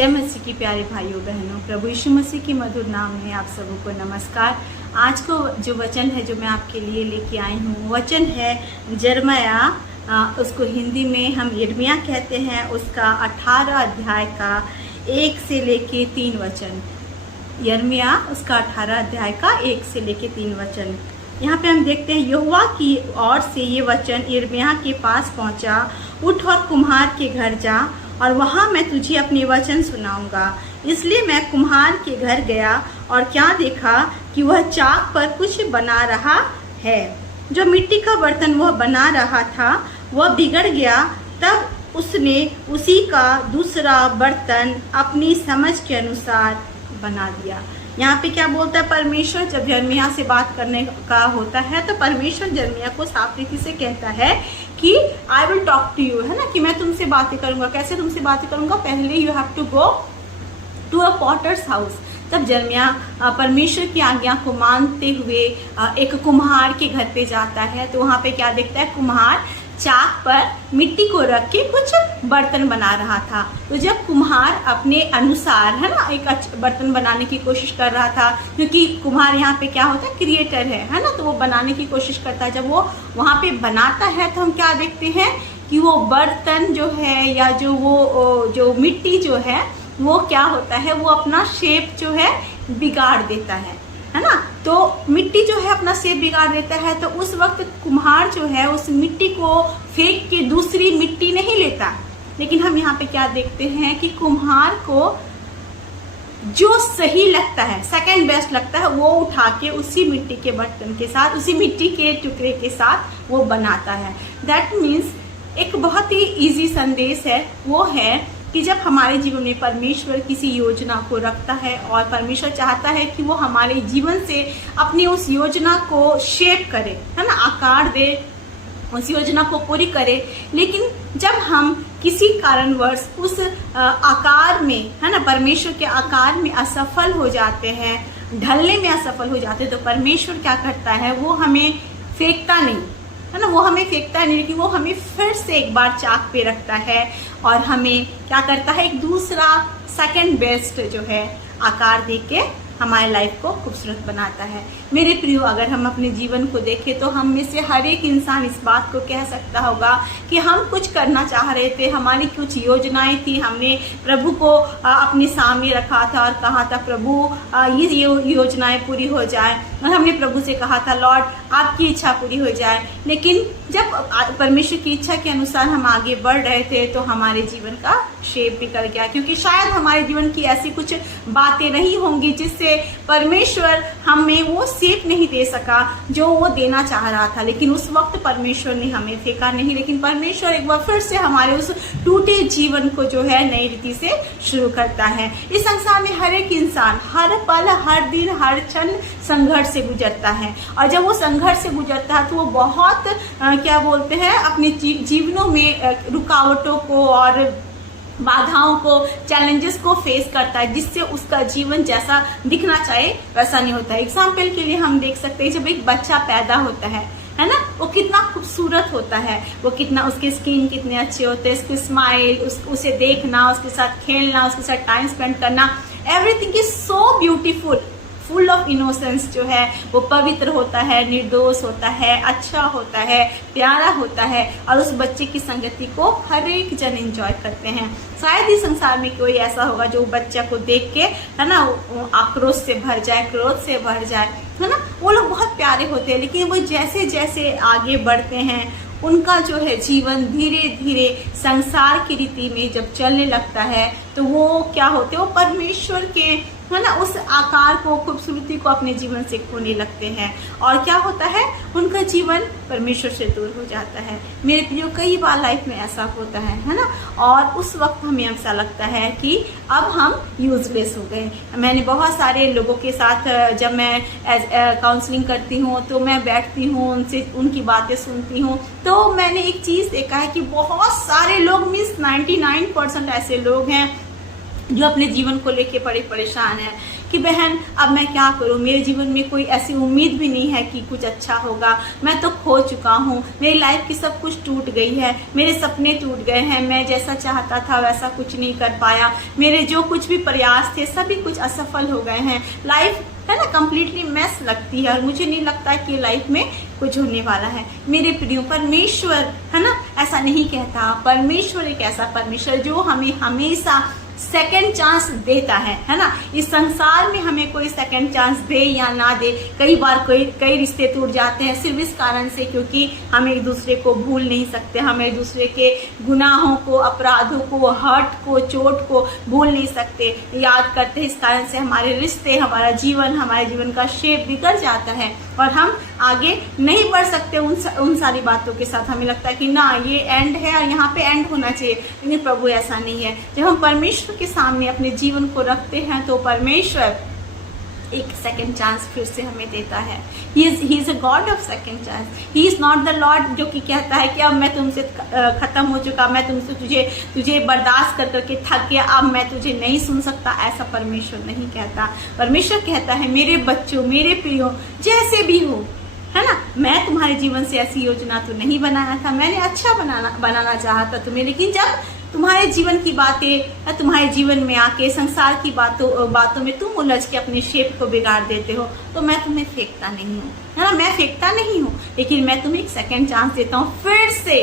जय मसीह की प्यारे भाइयों बहनों, प्रभु यीशु मसीह के मधुर नाम में आप सबको नमस्कार। आज को जो वचन है जो मैं आपके लिए लेके आई हूँ, वचन है यिर्मयाह, उसको हिंदी में हम यिर्मयाह कहते हैं। उसका 18 अध्याय का 1 से लेके 3 वचन। यिर्मयाह उसका 18 अध्याय का 1 से लेके 3 वचन। यहाँ पे हम देखते हैं, यहोवा की ओर से ये वचन यिर्मयाह के पास पहुँचा, उठ और कुम्हार के घर जा और वहाँ मैं तुझे अपने वचन सुनाऊंगा। इसलिए मैं कुम्हार के घर गया और क्या देखा कि वह चाक पर कुछ बना रहा है। जो मिट्टी का बर्तन वह बना रहा था वह बिगड़ गया। तब उसने उसी का दूसरा बर्तन अपनी समझ के अनुसार बना दिया। यहाँ पे क्या बोलता है परमेश्वर, जब यिर्मयाह से बात करने का होता है तो परमेश्वर यिर्मयाह को साफ रीति से कहता है कि I will talk to you, है ना, कि मैं तुमसे बातें करूंगा। कैसे तुमसे बातें करूंगा? पहले you have to go to a potter's house. तब यिर्मयाह परमेश्वर की आज्ञा को मानते हुए एक कुम्हार के घर पे जाता है। तो वहाँ पे क्या देखता है, कुम्हार चाक पर मिट्टी को रख के कुछ बर्तन बना रहा था। तो जब कुम्हार अपने अनुसार, है ना, एक बर्तन बनाने की कोशिश कर रहा था, क्योंकि कुम्हार यहाँ पे क्या होता है, क्रिएटर है ना, तो वो बनाने की कोशिश करता है। जब वो वहाँ पे बनाता है तो हम क्या देखते हैं कि वो बर्तन जो है या जो मिट्टी जो है वो क्या होता है, वो अपना शेप जो है बिगाड़ देता है ना। तो मिट्टी जो है अपना शेप बिगाड़ देता है। तो उस वक्त कुम्हार जो है उस मिट्टी को फेंक के दूसरी मिट्टी नहीं लेता, लेकिन हम यहाँ पे क्या देखते हैं कि कुम्हार को जो सही लगता है, सेकंड बेस्ट लगता है, वो उठा के उसी मिट्टी के बर्तन के साथ, उसी मिट्टी के टुकड़े के साथ वो बनाता है। दैट मीन्स एक बहुत ही इजी संदेश है, वो है कि जब हमारे जीवन में परमेश्वर किसी योजना को रखता है और परमेश्वर चाहता है कि वो हमारे जीवन से अपनी उस योजना को शेप करे, है ना, आकार दे, उस योजना को पूरी करे। लेकिन जब हम किसी कारणवश उस आकार में, है ना, परमेश्वर के आकार में असफल हो जाते हैं, ढलने में असफल हो जाते हैं, तो परमेश्वर क्या करता है, वो हमें फेंकता नहीं, है ना, वो हमें फेंकता नहीं, लेकिन वो हमें फिर से एक बार चाक पे रखता है और हमें क्या करता है, एक दूसरा सेकंड बेस्ट जो है आकार दे के हमारे लाइफ को खूबसूरत बनाता है। मेरे प्रियो, अगर हम अपने जीवन को देखें तो हम में से हर एक इंसान इस बात को कह सकता होगा कि हम कुछ करना चाह रहे थे, हमारी कुछ योजनाएं थी, हमने प्रभु को अपने सामने रखा था और कहा था प्रभु ये योजनाएं पूरी हो जाए, और हमने प्रभु से कहा था लॉर्ड आपकी इच्छा पूरी हो जाए। लेकिन जब परमेश्वर की इच्छा के अनुसार हम आगे बढ़ रहे थे तो हमारे जीवन का शेप बिगड़ गया, क्योंकि शायद हमारे जीवन की ऐसी कुछ बातें नहीं होंगी जिससे परमेश्वर हमें वो शेप नहीं दे सका जो वो देना चाह रहा था। लेकिन उस वक्त परमेश्वर ने हमें फेंका नहीं, लेकिन परमेश्वर एक बार फिर से हमारे उस टूटे जीवन को जो है नई रीति से शुरू करता है। इस संसार में हर एक इंसान हर पल, हर दिन, हर क्षण संघर्ष से गुजरता है, और जब वो संघर्ष से गुजरता है तो वो बहुत क्या बोलते हैं, अपने जीवनों में रुकावटों को और बाधाओं को, चैलेंजेस को फेस करता है, जिससे उसका जीवन जैसा दिखना चाहे वैसा नहीं होता है। एग्जाम्पल के लिए हम देख सकते हैं, जब एक बच्चा पैदा होता है ना, वो कितना खूबसूरत होता है, वो कितना, उसके स्किन कितने अच्छे होते हैं, उसकी स्माइल, उसे देखना, उसके साथ खेलना, उसके साथ टाइम स्पेंड करना, everything is so beautiful, full of innocence जो है वो पवित्र होता है, निर्दोष होता है, अच्छा होता है, प्यारा होता है, और उस बच्चे की संगति को हर एक जन एंजॉय करते हैं। शायद ही संसार में कोई ऐसा होगा जो बच्चा को देख के, है ना, आक्रोश से भर जाए, क्रोध से भर जाए, है ना। वो लोग बहुत प्यारे होते हैं, लेकिन वो जैसे जैसे आगे बढ़ते हैं उनका जो है जीवन धीरे धीरे संसार की रीति में जब चलने लगता है तो वो क्या होते हैं, वो परमेश्वर के, है ना, उस आकार को, खूबसूरती को अपने जीवन से खोने लगते हैं, और क्या होता है, उनका जीवन परमेश्वर से दूर हो जाता है। मेरे प्रियो, कई बार लाइफ में ऐसा होता है ना, और उस वक्त हमें ऐसा लगता है कि अब हम यूजलेस हो गए। मैंने बहुत सारे लोगों के साथ, जब मैं काउंसलिंग करती हूँ तो मैं बैठती हूँ, उनसे उनकी बातें सुनती हूँ, तो मैंने एक चीज़ देखा है कि बहुत सारे लोग, मीन्स 99% ऐसे लोग हैं जो अपने जीवन को लेके बड़े परेशान है कि बहन अब मैं क्या करूं, मेरे जीवन में कोई ऐसी उम्मीद भी नहीं है कि कुछ अच्छा होगा, मैं तो खो चुका हूं, मेरी लाइफ की सब कुछ टूट गई है, मेरे सपने टूट गए हैं, मैं जैसा चाहता था वैसा कुछ नहीं कर पाया, मेरे जो कुछ भी प्रयास थे सभी कुछ असफल हो गए हैं, लाइफ है ना कंप्लीटली मैस लगती है और मुझे नहीं लगता कि लाइफ में कुछ होने वाला है। मेरे प्रियो, परमेश्वर है ना ऐसा नहीं कहता। परमेश्वर एक ऐसा परमेश्वर जो हमें हमेशा सेकंड चांस देता है ना। इस संसार में हमें कोई सेकंड चांस दे या ना दे, कई बार कई रिश्ते टूट जाते हैं सिर्फ इस कारण से क्योंकि हम एक दूसरे को भूल नहीं सकते, हम एक दूसरे के गुनाहों को, अपराधों को, हर्ट को, चोट को भूल नहीं सकते, याद करते हैं। इस कारण से हमारे रिश्ते, हमारे जीवन का शेप बिगड़ जाता है और हम आगे नहीं बढ़ सकते उन सारी बातों के साथ। हमें लगता है कि ना ये एंड है और यहाँ पे एंड होना चाहिए, लेकिन प्रभु ऐसा नहीं है। जब हम परमेश्वर के सामने अपने जीवन को रखते हैं तो परमेश्वर एक सेकंड चांस फिर से हमें देता है। He is a God of second chance. He is not the Lord जो कि कहता है कि अब मैं तुमसे खत्म हो चुका, मैं तुमसे तुझे बर्दाश्त कर करके थक गया, अब मैं तुझे नहीं सुन सकता। ऐसा परमेश्वर नहीं कहता। परमेश्वर कहता है मेरे बच्चों, मेरे प्रियो, जैसे भी हो, है ना, मैं तुम्हारे जीवन से ऐसी योजना तो नहीं बनाया था, मैंने अच्छा बनाना चाहा था तुम्हें, लेकिन जब तुम्हारे जीवन की बातें तुम्हारे जीवन में आके संसार की बातों में तुम उलझ के अपने शेप को बिगाड़ देते हो तो मैं तुम्हें फेंकता नहीं हूँ, है ना, मैं फेंकता नहीं हूँ, लेकिन मैं तुम्हें एक सेकंड चांस देता हूँ, फिर से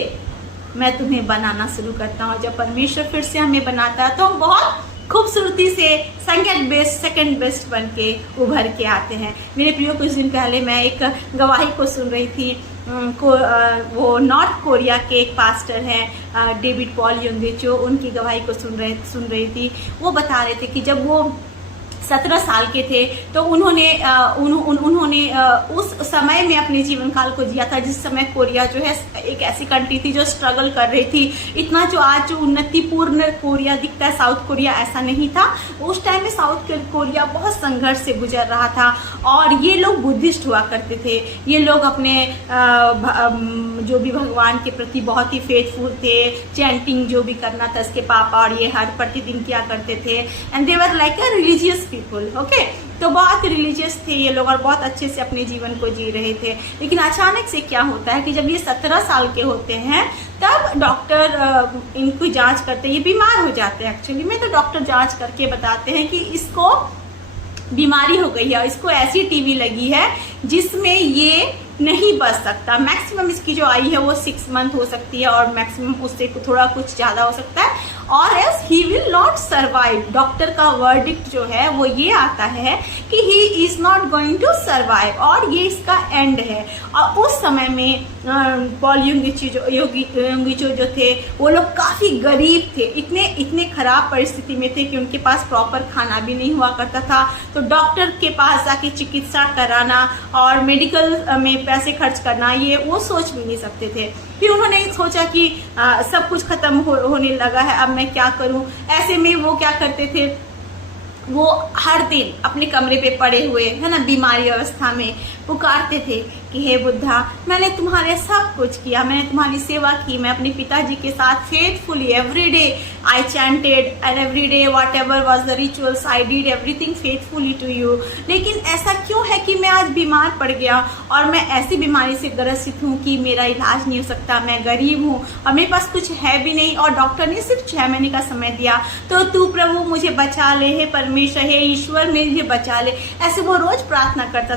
मैं तुम्हें बनाना शुरू करता हूँ। जब परमेश्वर फिर से हमें बनाता है तो हम बहुत खूबसूरती से सेकंड बेस्ट बन के उभर के आते हैं। मेरे प्रियो, कुछ दिन पहले मैं एक गवाही को सुन रही थी। वो नॉर्थ कोरिया के एक पास्टर हैं डेविड पॉल योंगेचो, उनकी गवाही को सुन रही थी। वो बता रहे थे कि जब वो 17 साल के थे तो उन्होंने उस समय में अपने जीवन काल को जिया था जिस समय कोरिया जो है एक ऐसी कंट्री थी जो स्ट्रगल कर रही थी। इतना जो आज जो उन्नतिपूर्ण कोरिया दिखता है, साउथ कोरिया, ऐसा नहीं था। उस टाइम में साउथ कोरिया बहुत संघर्ष से गुजर रहा था और ये लोग बुद्धिस्ट हुआ करते थे। ये लोग अपने जो भी भगवान के प्रति बहुत ही फेथफुल थे, चैंटिंग जो भी करना था इसके पापा और ये हर प्रतिदिन किया करते थे। And they were like a religious people, okay. तो बहुत रिलीजियस थे ये लोग और बहुत अच्छे से अपने जीवन को जी रहे थे। लेकिन अचानक से क्या होता है कि जब ये 17 साल के होते हैं तब डॉक्टर इनको जांच करते हैं, ये बीमार हो जाते हैं एक्चुअली में। तो डॉक्टर जांच करके बताते हैं कि इसको बीमारी हो गई है, इसको ऐसी टीबी लगी है जिसमें ये नहीं बच सकता। मैक्सिमम इसकी जो आयु है वो 6 मंथ हो सकती है और मैक्सिमम उससे थोड़ा कुछ ज्यादा हो सकता है, और else he will not survive. Doctor का वर्डिक्ट जो है वो ये आता है कि he is not going to survive और ये इसका एंड है। और उस समय में पॉल योंगेचो जो थे वो लोग काफी गरीब थे, इतने खराब परिस्थिति में थे कि उनके पास प्रॉपर खाना भी नहीं हुआ करता था। तो डॉक्टर के पास जाके चिकित्सा कराना और मेडिकल में पैसे खर्च करना ये वो सोच भी नहीं सकते थे। फिर उन्होंने सोचा कि सब कुछ खत्म होने लगा है, अब मैं क्या करूं। ऐसे में वो क्या करते थे, वो हर दिन अपने कमरे पे पड़े हुए, है ना, बीमारी अवस्था में पुकारते थे कि हे बुद्धा, मैंने तुम्हारे सब कुछ किया, मैंने तुम्हारी सेवा की, मैं अपने पिताजी के साथ faithfully every day I chanted and every day whatever was the rituals I did everything faithfully to you. लेकिन ऐसा क्यों है कि मैं आज बीमार पड़ गया और मैं ऐसी बीमारी से ग्रसित हूँ कि मेरा इलाज नहीं हो सकता, मैं गरीब हूँ और मेरे पास कुछ है भी नहीं, और डॉक्टर ने सिर्फ 6 महीने का समय दिया, तो तू प्रभु मुझे बचा ले, हे परमेश्वर, हे ईश्वर मुझे बचा ले। ऐसे वो रोज प्रार्थना करता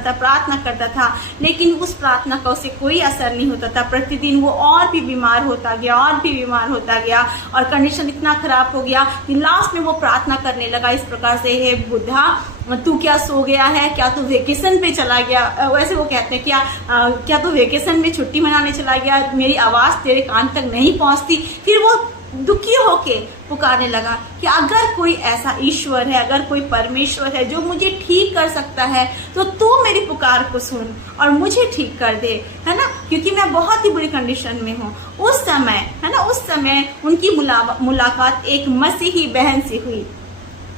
था, लेकिन उस प्रार्थना का उसे कोई असर नहीं होता था। प्रतिदिन वो और भी बीमार होता गया और कंडीशन इतना खराब हो गया कि लास्ट में वो प्रार्थना करने लगा इस प्रकार से, हे बुद्धा, तू क्या सो गया है, क्या तू वेकेशन पे चला गया, वैसे वो कहते हैं क्या तू वेकेशन में छुट्टी मनाने चला गया, मेरी आवाज तेरे कान तक नहीं पहुंचती। फिर वो दुखी होके पुकारने लगा कि अगर कोई ऐसा ईश्वर है, अगर कोई परमेश्वर है जो मुझे ठीक कर सकता है, तो तू मेरी पुकार को सुन और मुझे ठीक कर दे, है ना, क्योंकि मैं बहुत ही बुरी कंडीशन में हूँ। उस समय, है ना, उस समय उनकी मुलाकात एक मसीही बहन से हुई।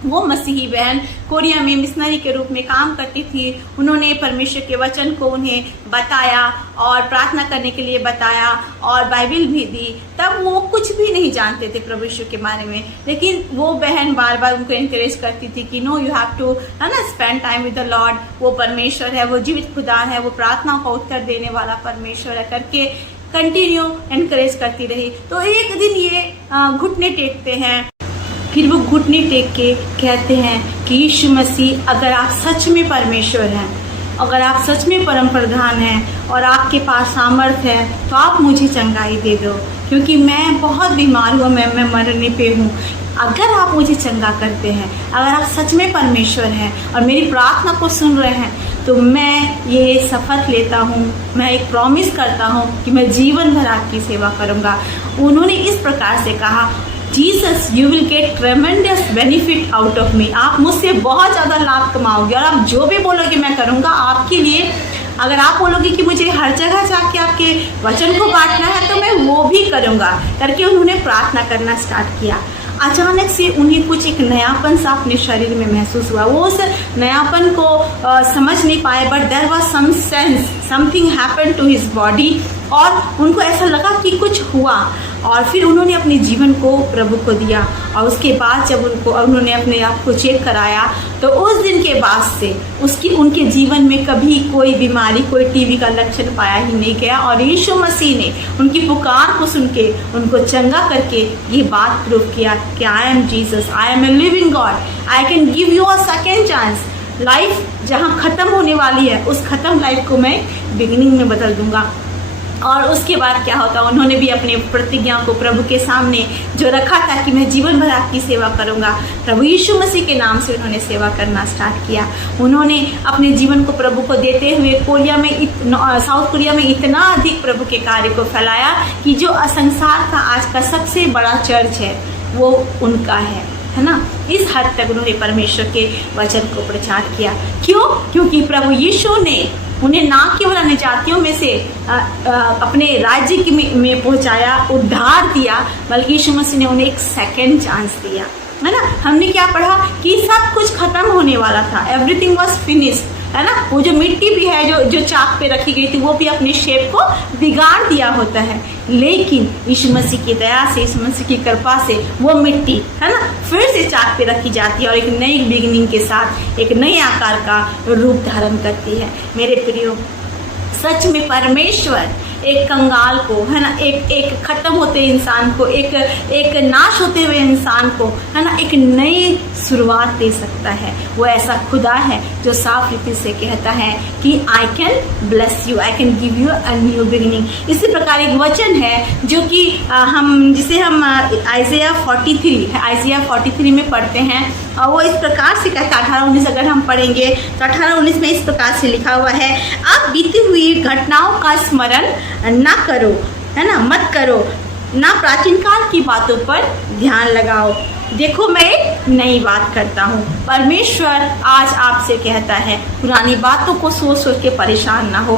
वो मसीही बहन कोरिया में मिशनरी के रूप में काम करती थी। उन्होंने परमेश्वर के वचन को उन्हें बताया और प्रार्थना करने के लिए बताया और बाइबल भी दी। तब वो कुछ भी नहीं जानते थे प्रभु यीशु के बारे में, लेकिन वो बहन बार बार उनको एनकरेज करती थी कि no you have to spend time with the lord. वो परमेश्वर है, वो जीवित खुदा है, वो प्रार्थनाओं का उत्तर देने वाला परमेश्वर है करके कंटिन्यू एनकरेज करती रही। तो एक दिन ये घुटने टेकते हैं, फिर वो घुटने टेक के कहते हैं कि यीशु मसीह अगर आप सच में परमेश्वर हैं, अगर आप सच में परम प्रधान हैं और आपके पास सामर्थ है तो आप मुझे चंगाई दे दो, क्योंकि मैं बहुत बीमार हूँ, मैं मरने पे हूँ। अगर आप मुझे चंगा करते हैं, अगर आप सच में परमेश्वर हैं और मेरी प्रार्थना को सुन रहे हैं, तो मैं ये शपथ लेता हूँ, मैं एक प्रॉमिस करता हूँ कि मैं जीवन भर आपकी सेवा करूँगा। उन्होंने इस प्रकार से कहा, Jesus you will get ट्रेमेंडस benefit out of me. आप मुझसे बहुत ज़्यादा लाभ कमाओगे और आप जो भी बोलोगे मैं करूँगा आपके लिए। अगर आप बोलोगे कि मुझे हर जगह जाके आपके वचन को बांटना है तो मैं वो भी करूँगा करके उन्होंने प्रार्थना करना स्टार्ट किया। अचानक से उन्हें कुछ एक नयापन सा अपने शरीर में महसूस हुआ। वो उस नयापन को समझ नहीं पाए, but there was some sense, something happened to his body, और उनको ऐसा लगा कि कुछ हुआ। और फिर उन्होंने अपने जीवन को प्रभु को दिया। और उसके बाद जब उन्होंने अपने आप को चेक कराया तो उस दिन के बाद से उनके जीवन में कभी कोई बीमारी, कोई टीबी का लक्षण पाया ही नहीं गया। और यीशु मसीह ने उनकी पुकार को सुन के उनको चंगा करके ये बात प्रूव किया कि I am Jesus, I am a living God, I can give you a second chance. Life जहाँ ख़त्म होने वाली है उस ख़त्म लाइफ को मैं बिगिनिंग में बदल दूंगा। और उसके बाद क्या होता, उन्होंने भी अपने प्रतिज्ञा को प्रभु के सामने जो रखा था कि मैं जीवन भर आपकी सेवा करूंगा, प्रभु यीशु मसीह के नाम से उन्होंने सेवा करना स्टार्ट किया। उन्होंने अपने जीवन को प्रभु को देते हुए साउथ कोरिया में इतना अधिक प्रभु के कार्य को फैलाया कि जो संसार का आज का सबसे बड़ा चर्च है वो उनका है ना। इस हद तक उन्होंने परमेश्वर के वचन को प्रचार किया। क्यों? क्योंकि प्रभु यीशु ने उन्हें ना केवल अन्य जातियों में से अपने राज्य में पहुंचाया, उद्धार दिया, बल्कि यीशु मसीह ने उन्हें एक सेकेंड चांस दिया, है ना। हमने क्या पढ़ा कि सब कुछ खत्म होने वाला था, एवरीथिंग वाज फिनिश्ड, है ना। वो जो मिट्टी भी है जो चाक पे रखी गई थी वो भी अपने शेप को बिगाड़ दिया होता है, लेकिन यीशु मसीह की दया से, यीशु मसीह की कृपा से वो मिट्टी, है ना, फिर से चाक पे रखी जाती है और एक नई बिगिनिंग के साथ एक नए आकार का रूप धारण करती है। मेरे प्रियो, सच में परमेश्वर एक कंगाल को, है ना, एक खत्म होते इंसान को, एक नाश होते हुए इंसान को, है ना, एक नई शुरुआत दे सकता है। वो ऐसा खुदा है जो साफ रीति से कहता है कि I can bless you, I can give you a new beginning. इसी प्रकार एक वचन है जो कि जिसे हम आइज़ाया 43 में पढ़ते हैं, और वो इस प्रकार से कहता है, 18-19 अगर हम पढ़ेंगे तो 18-19 में इस प्रकार से लिखा हुआ है, आप बीती हुई घटनाओं का स्मरण ना करो, है ना, मत करो, ना प्राचीन काल की बातों पर ध्यान लगाओ, देखो मैं एक नई बात करता हूँ। परमेश्वर आज आपसे कहता है, पुरानी बातों को सोच सोच के परेशान ना हो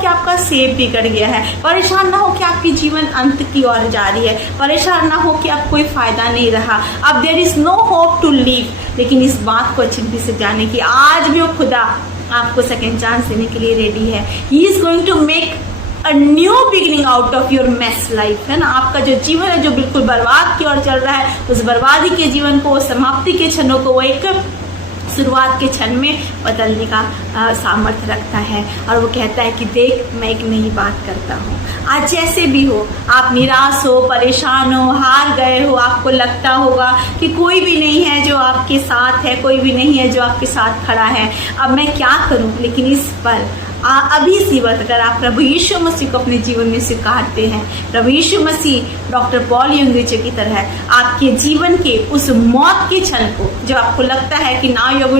कि आपका सेब बिगड़ गया है, परेशान ना हो कि आपकी जीवन अंत की ओर जा रही है, परेशान ना हो कि अब कोई फायदा नहीं रहा, अब there is no hope to live. लेकिन इस बात को अच्छी तरह से जाने की आज भी वो खुदा आपको सेकेंड चांस देने के लिए रेडी है। He is going to make a new beginning out of your mess life, है ना। आपका जो जीवन है जो बिल्कुल बर्बाद की ओर चल रहा है, उस बर्बादी के जीवन को, समाप्ति के क्षणों को वो एक शुरुआत के क्षण में बदलने का सामर्थ्य रखता है। और वो कहता है कि देख मैं एक नई बात करता हूँ। आज जैसे भी हो, आप निराश हो, परेशान हो, हार गए हो, आपको लगता होगा कि कोई भी नहीं है जो आपके साथ है, कोई भी नहीं है जो आपके साथ खड़ा है, अब मैं क्या करूँ। लेकिन इस पर अभी इसी वक्त अगर आप प्रभु यीशु मसीह को अपने जीवन में स्वीकारते हैं, प्रभु यीशु मसीह डॉक्टर पॉल यंगरीचे की तरह आपके जीवन के उस मौत के क्षण को, जब आपको लगता है कि now you are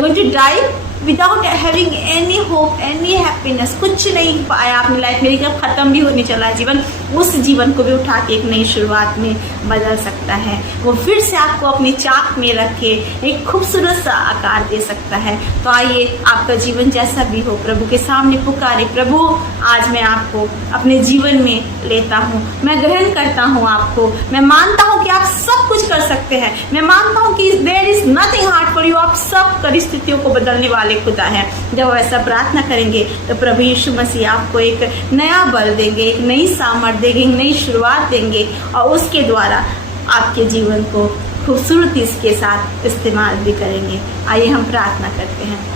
going to die without having any hope, any happiness, कुछ नहीं पाया आपने लाइफ में, जब खत्म भी होने चला जीवन, उस जीवन को भी उठा के एक नई शुरुआत में बदल सकता है। वो फिर से आपको अपनी चाक में रख के एक खूबसूरत सा आकार दे सकता है। तो आइए, आपका जीवन जैसा भी हो, प्रभु के सामने पुकारे, प्रभु आज मैं आपको अपने जीवन में लेता हूँ, मैं ग्रहण करता हूँ आपको, मैं मानता हूँ कि आप सब कुछ कर सकते हैं, मैं मानता हूँ कि there is nothing hard for you, आप सब परिस्थितियों को बदलने वाले खुदा हैं। जब ऐसा प्रार्थना करेंगे तो प्रभु यीशु मसीह आपको एक नया बल देंगे, एक नई सामर्थ देंगे, एक नई शुरुआत देंगे, और उसके द्वारा आपके जीवन को खूबसूरती के साथ इस्तेमाल भी करेंगे। आइए हम प्रार्थना करते हैं।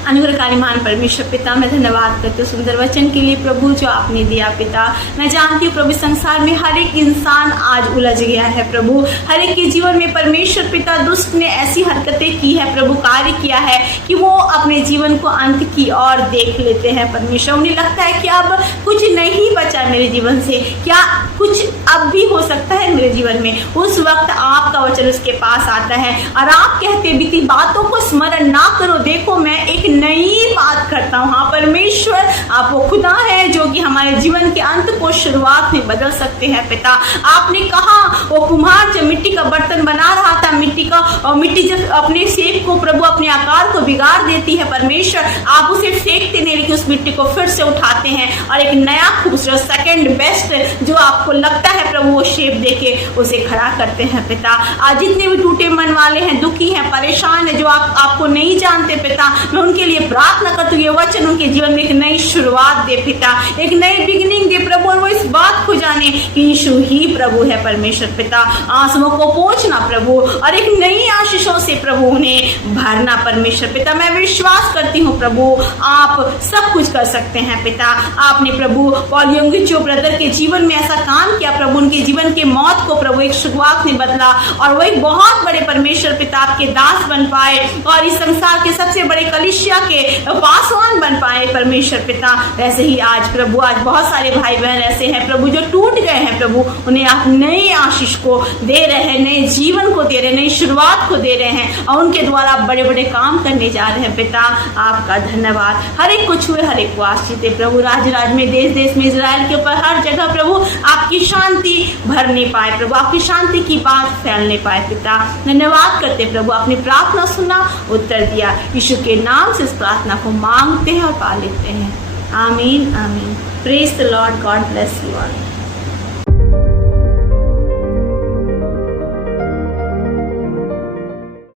अनुग्रहकारी महान परमेश्वर पिता, मैं धन्यवाद करती हूँ सुंदर वचन के लिए प्रभु जो आपने दिया। पिता, मैं जानती हूँ प्रभु संसार में हर एक इंसान आज उलझ गया है प्रभु, हर एक के जीवन में परमेश्वर पिता दुष्ट ने ऐसी हरकतें की है प्रभु, कार्य किया है कि वो अपने जीवन को अंत की ओर देख लेते हैं परमेश्वर। उन्हें लगता है कि अब कुछ नहीं बचा मेरे जीवन से, क्या कुछ अब भी हो सकता है मेरे जीवन में। उस वक्त आपका वचन उसके पास आता है और आप कहते बीती बातों को स्मरण ना करो, देखो मैं एक नई बात करता हूँ। हाँ परमेश्वर, आप वो खुदा है जो कि हमारे जीवन के अंत को शुरुआत में बदल सकते हैं। पिता, आपने कहा वो कुम्हार जब मिट्टी का बर्तन बना रहा था, मिट्टी का, और मिट्टी जब अपने शेप को प्रभु अपने आकार को बिगाड़ देती है परमेश्वर, आप उसे फेंकते नहीं लेकिन उस मिट्टी को फिर से उठाते हैं और एक नया खूबसूरत सेकंड बेस्ट जो आपको लगता है प्रभु वो शेप देके उसे खड़ा करते हैं। पिता, आज जितने भी टूटे मन वाले हैं, दुखी हैं, परेशान है, जो आपको नहीं जानते पिता, मैं उनके लिए प्रार्थना करती हूँ, ये वचन उनके जीवन में एक नई शुरुआत दे पिता, एक नई बिगिनिंग दे प्रभु, और वो इस बात को जाने कि यीशु ही प्रभु है परमेश्वर। पिता, आंसुओं को पोंछना प्रभु और एक नई आशीषों से प्रभु उन्हें भरना परमेश्वर। पिता, मैं विश्वास करती हूँ प्रभु आप सब कुछ कर सकते हैं। पिता, आपने प्रभु पॉल यंगिचो ब्रदर के जीवन में ऐसा काम किया प्रभु, उनके जीवन के मौत को प्रभु एक शुरुआत में बदला और वो एक बहुत बड़े परमेश्वर पिता आपके दास बन पाए और इस संसार के सबसे बड़े कलीसिया के पासवान बन पाए परमेश्वर पिता। वैसे ही आज प्रभु, आज बहुत सारे भाई बहन ऐसे हैं प्रभु जो टूट गए हैं प्रभु, उन्हें आप नए आशीष को दे रहे हैं, नए जीवन को दे रहे हैं, नई शुरुआत को दे रहे हैं और उनके द्वारा आप बड़े बड़े काम करने जा रहे हैं। पिता, आपका धन्यवाद। हर एक को छुए, हर एक को आशीष दे प्रभु, राज राज में, देश देश में, इजराइल के ऊपर हर जगह प्रभु आपकी शांति भरने पाए प्रभु, आपकी शांति की बात फैलने पाए। पिता, धन्यवाद करते प्रभु, आपने प्रार्थना सुना, उत्तर दिया, यीशु के नाम से इस प्रार्थना को मांगते हैं और पा लेते हैं। आमीन आमीन। Praise the Lord, God bless you all.